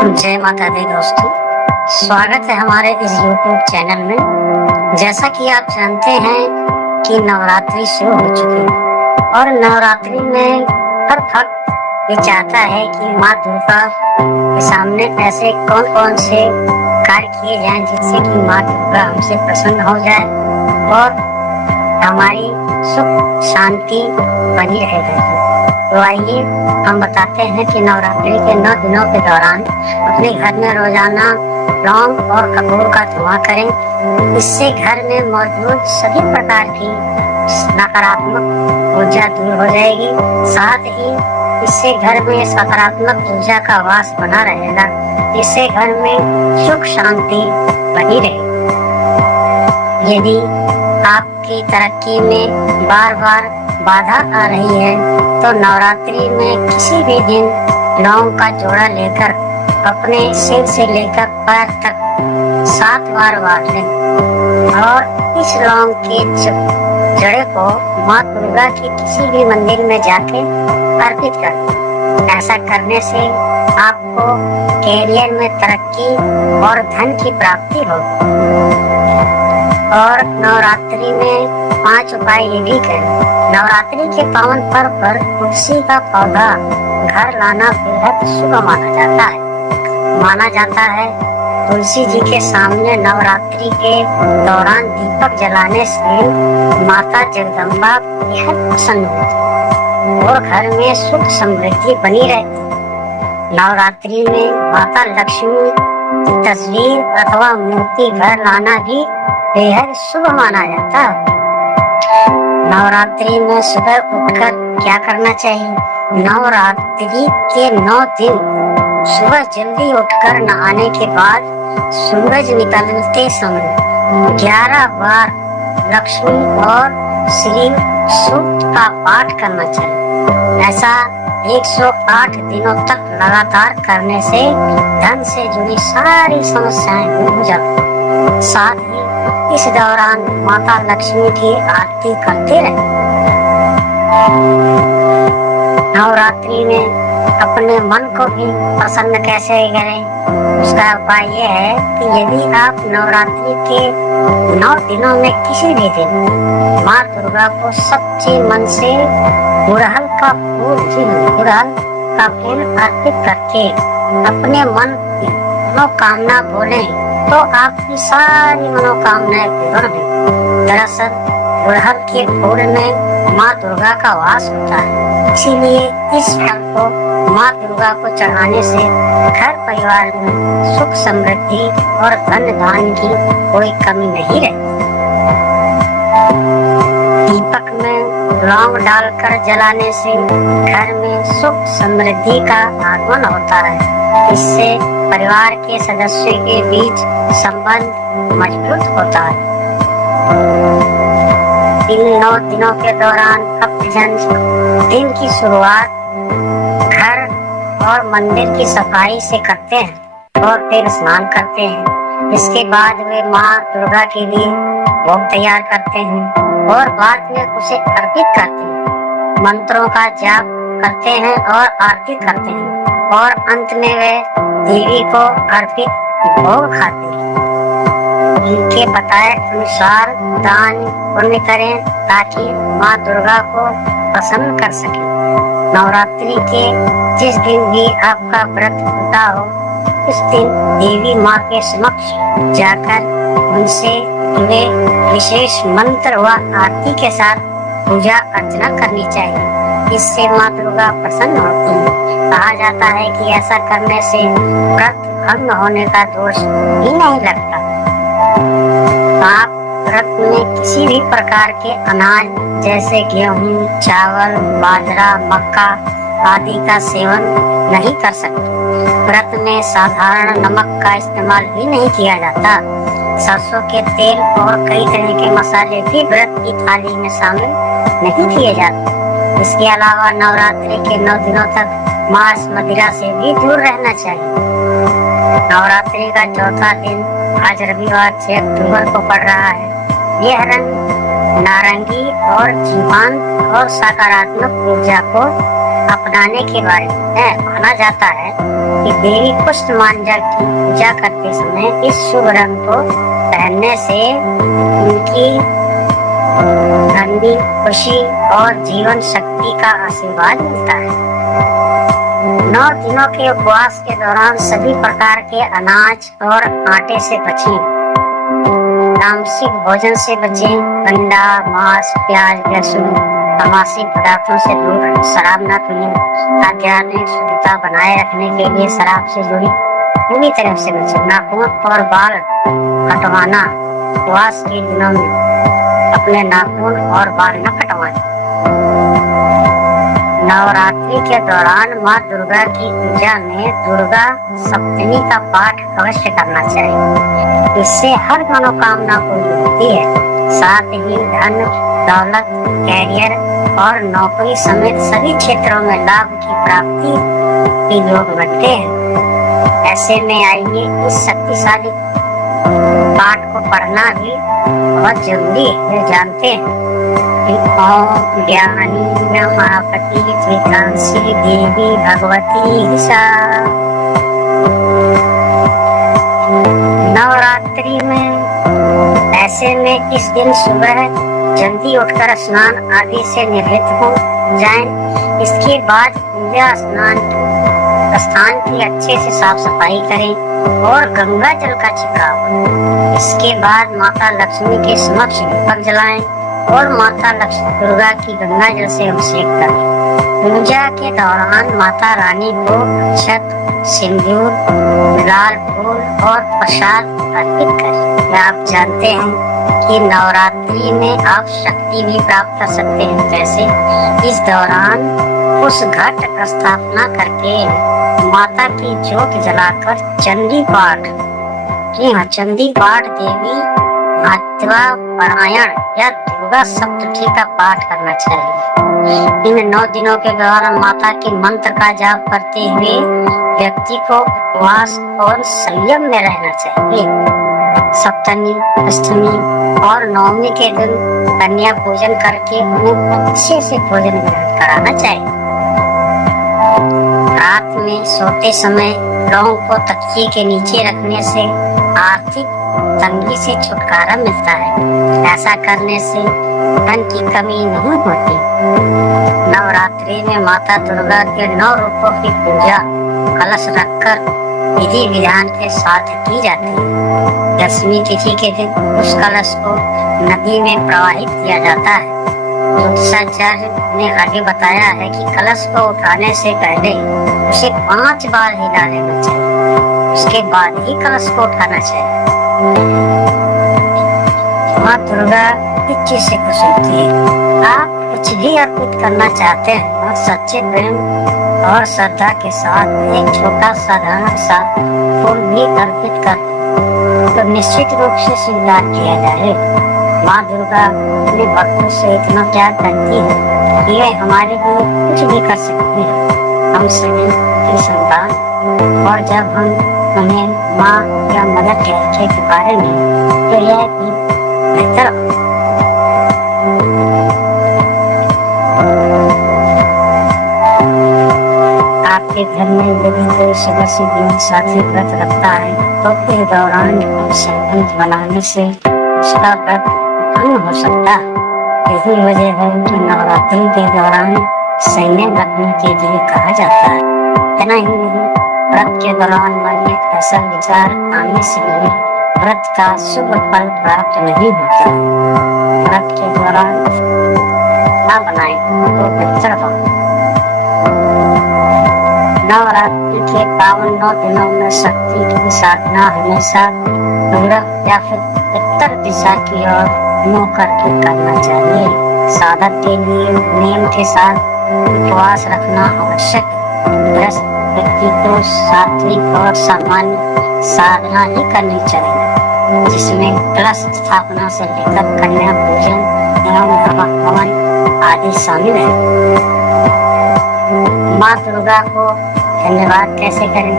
जय माता दी दोस्तों, स्वागत है हमारे इस YouTube चैनल में। जैसा कि आप जानते हैं कि नवरात्रि शुरू हो चुकी है और नवरात्रि में हर भक्त ये चाहता है कि माँ दुर्गा के सामने ऐसे कौन कौन से कार्य किए जाएं जिससे कि माँ दुर्गा हमसे प्रसन्न हो जाए और हमारी सुख शांति बनी रहेगी। तो आइए हम बताते हैं कि नवरात्रि के 9 दिनों के दौरान अपने घर में रोजाना लौंग और कपूर का धुआं करें। इससे घर में मौजूद सभी प्रकार की नकारात्मक ऊर्जा दूर हो जाएगी। साथ ही इससे घर में सकारात्मक ऊर्जा का वास बना रहेगा, जिससे घर में सुख शांति बनी रहेगी। यदि आपकी तरक्की में बार बार बाधा आ रही है तो नवरात्रि में किसी भी दिन लौंग का जोड़ा लेकर अपने सिर से लेकर पैर तक 7 बार बांट लें और इस लौंग के जड़े को माँ दुर्गा की किसी भी मंदिर में जाके अर्पित कर दें। ऐसा करने से आपको कैरियर में तरक्की और धन की प्राप्ति होगी। और नवरात्रि में 5 उपाय ये भी करें। नवरात्रि के पावन पर्व पर तुलसी का पौधा घर लाना बेहद शुभ माना जाता है। तुलसी जी के सामने नवरात्रि के दौरान दीपक जलाने से माता जगदम्बा बेहद प्रसन्न होती और घर में सुख समृद्धि बनी रहती। नवरात्रि में माता लक्ष्मी की तस्वीर अथवा मूर्ति घर लाना भी बेहद शुभ माना जाता है। नवरात्रि में सुबह उठकर क्या करना चाहिए? नवरात्रि के 9 दिन सुबह जल्दी उठकर नहाने के बाद सूरज निकलते समय 11 बार लक्ष्मी और श्री सूक्त का पाठ करना चाहिए। ऐसा 108 दिनों तक लगातार करने से धन से जुड़ी सारी समस्याएं दूर हो जाती। साथ ही इस दौरान माता लक्ष्मी की आरती करते रहे। नवरात्रि में अपने मन को भी प्रसन्न कैसे करें, उसका उपाय यह है कि यदि आप नवरात्रि के 9 दिनों में किसी भी दिन माँ दुर्गा को सच्चे मन से गुड़हल का फूल अर्पित करके अपने मन की मनोकामना बोलें तो आपकी सारी मनोकामनाएं पूर्ण होंगी। दरअसल गुड़हल के फूल में माँ दुर्गा का वास होता है, इसीलिए इस फल को माँ दुर्गा को चढ़ाने से घर परिवार में सुख समृद्धि और धन धान्य की कोई कमी नहीं रहती। दीपक में लौंग डालकर जलाने से घर में सुख समृद्धि का आगमन होता है। इससे परिवार के सदस्यों के बीच संबंध मजबूत होता है। इन 9 दिनों के दौरान भक्तजन दिन की शुरुआत घर और मंदिर की सफाई से करते हैं और फिर स्नान करते हैं। इसके बाद वे माँ दुर्गा के लिए भोग तैयार करते हैं और बाद में उसे अर्पित करते हैं। मंत्रों का जाप करते हैं और आरती करते हैं और अंत में वे देवी को अर्पित भोग खाते हैं। इनके बताए अनुसार दान पुण्य करें ताकि माँ दुर्गा को प्रसन्न कर सके। नवरात्रि के जिस दिन भी आपका व्रत होता हो उस दिन देवी माँ के समक्ष जाकर उनसे जुड़े विशेष मंत्र व आरती के साथ पूजा अर्चना करनी चाहिए। इससे माँ दुर्गा प्रसन्न होती है। कहा जाता है कि ऐसा करने से व्रत भंग होने का दोष भी नहीं लगता। आप व्रत में किसी भी प्रकार के अनाज जैसे गेहूं, चावल, बाजरा, मक्का आदि का सेवन नहीं कर सकते। व्रत में साधारण नमक का इस्तेमाल भी नहीं किया जाता। सरसों के तेल और कई तरह के मसाले भी व्रत की थाली में शामिल नहीं किए जाते। इसके अलावा नवरात्रि के 9 दिनों तक मांस मदिरा से भी दूर रहना चाहिए। नवरात्रि का चौथा दिन आज रविवार 6 अक्टूबर को पड़ रहा है। यह रंग नारंगी और जीवंत और सकारात्मक ऊर्जा को अपनाने के बारे में माना जाता है कि देवी कुष्मांडा की पूजा करते समय इस शुभ रंग को पहनने से उनकी धन, खुशी और जीवन शक्ति का आशीर्वाद मिलता है। 9 दिनों के उपवास के दौरान सभी प्रकार के अनाज और आटे से बचें, तामसिक भोजन से बचें, अंडा, मांस, प्याज, लहसुन, तमाशे पदार्थों से दूर रहें, शराब न पिएं, आध्यात्मिक शुद्धता बनाए रखने के लिए शराब से जुड़ी पूरी तरह से बचें, नाखून और बाल कटवाना, उपवास के दिनों में अपने नाखून और बाल न कटवाएं। नवरात्रि के दौरान माँ दुर्गा की पूजा में दुर्गा सप्तमी का पाठ अवश्य करना चाहिए। इससे हर मनोकामना पूरी होती है। साथ ही धन, दौलत, कैरियर और नौकरी समेत सभी क्षेत्रों में लाभ की प्राप्ति के योग बनते हैं। ऐसे में आइए इस शक्तिशाली पाठ को पढ़ना भी बहुत जरूरी है। जानते हैं ओम ज्ञानी नमापति त्रिकांशी देवी भगवती सा। नवरात्रि में ऐसे में इस दिन सुबह जल्दी उठकर स्नान आदि से निवृत्त हो जाएं। इसके बाद पूजा स्थान की अच्छे से साफ सफाई करें और गंगा जल का छिड़काव। इसके बाद माता लक्ष्मी के समक्ष दीपक जलाएं और माता लक्ष्मी दुर्गा की गंगा जल से अभिषेक करें। पूजा के दौरान माता रानी को अक्षत, सिंदूर, लाल फूल और प्रसाद अर्पित करें। आप जानते हैं कि नवरात्रि में आप शक्ति भी प्राप्त कर सकते हैं। जैसे इस दौरान उस घट स्थापना करके माता की ज्योत जलाकर चंडी पाठ, जी हाँ, चंडी पाठ देवी अथवा पारायण या दुर्गा सप्तशती का पाठ करना चाहिए। इन 9 दिनों के दौरान माता के मंत्र का जाप करते हुए व्यक्ति को उपवास और संयम में रहना चाहिए। सप्तमी, अष्टमी और नवमी के दिन कन्या पूजन करके उन्हें अच्छे से भोजन ग्रहण कराना चाहिए। रात में सोते समय लौंग को तकिए के नीचे रखने से आर्थिक तंगी से छुटकारा मिलता है। ऐसा करने से धन की कमी नहीं होती। नवरात्रि में माता दुर्गा के 9 रूपों की पूजा कलश रखकर विधि विधान के साथ की जाती है। दशमी तिथि के दिन उस कलश को नदी में प्रवाहित किया जाता है। ज्योतिषाचार्य ने आगे बताया है कि कलश को उठाने से पहले उसे 5 बार हिला लेना चाहिए, उसके बाद ही कलश को उठाना चाहिए। माँ दुर्गा इस चीज से खुश होती है। आप कुछ भी अर्पित करना चाहते हैं और सच्चे प्रेम और श्रद्धा के साथ एक छोटा साधारण सा फूल भी अर्पित कर तो निश्चित रूप से स्वीकार किया जाए। माँ दुर्गा अपने भक्तों से इतना प्यार करती है कि वे हमारे लिए कुछ भी कर सकती है। हम सभी की संतान, और जब हम उन्हें माँ या मदर कहते के बारे में तो यह भी बेहतर। आपके घर में यदि कोई सदस्य जीवन साथी व्रत रखता है तो इस दौरान संबंध बनाने से उसका व्रत भंग हो सकता है। यही वजह है कि नवरात्रि के दौरान संयम रखने के लिए कहा जाता है। इतना ही नहीं, व्रत के दौरान मन में ऐसा विचार आने से भी व्रत का शुभ फल प्राप्त नहीं होता। व्रत के दौरान ना बनाए तो बेहतर होगा। नवरात्रि के पावन 9 दिनों में शक्ति की साधना हमेशा पूरब या फिर उत्तर दिशा की ओर मुँह करके करना चाहिए। साधक के लिए नियम के साथ उपवास रखना आवश्यक है। व्यक्ति को सात्विक और सामान्य साधना ही करनी चाहिए, जिसमें कलश स्थापना से लेकर कन्या पूजन एवं हवन आदि शामिल है। माँ दुर्गा को धन्यवाद कैसे करें?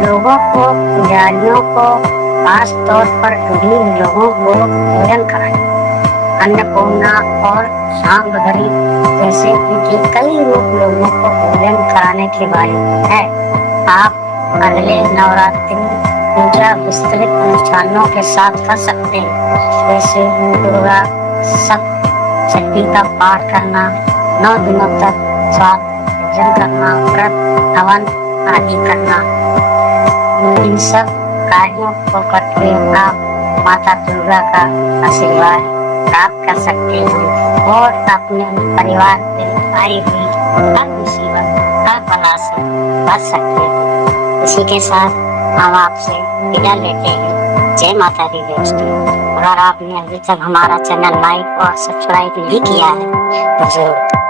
लोगों को, पुजारियों को, खास तौर पर गरीब लोगों को भोजन कराएं। अन्नपूर्णा और शांभवी जैसे इनके कई रूप लोगों को भोजन कराने के बारे में है। आप अगले नवरात्रि पूजा विस्तृत अनुष्ठानों के साथ कर सकते हैं, जैसे दुर्गा सप्तशती का पाठ करना, 9 दिनों तक स्वाद भोजन करना, व्रत हवन आदि करना। इन सब कार्यों को करके आप माता दुर्गा का आशीर्वाद प्राप्त कर सकते हैं और अपने परिवार में आई हुई हर मुसीबत हर बला से बच सकते हैं। इसी के साथ हम आपसे विदा लेते हैं। जय माता दी दोस्तों। अगर आपने अभी तक हमारा चैनल लाइक और सब्सक्राइब नहीं किया है तो जरूर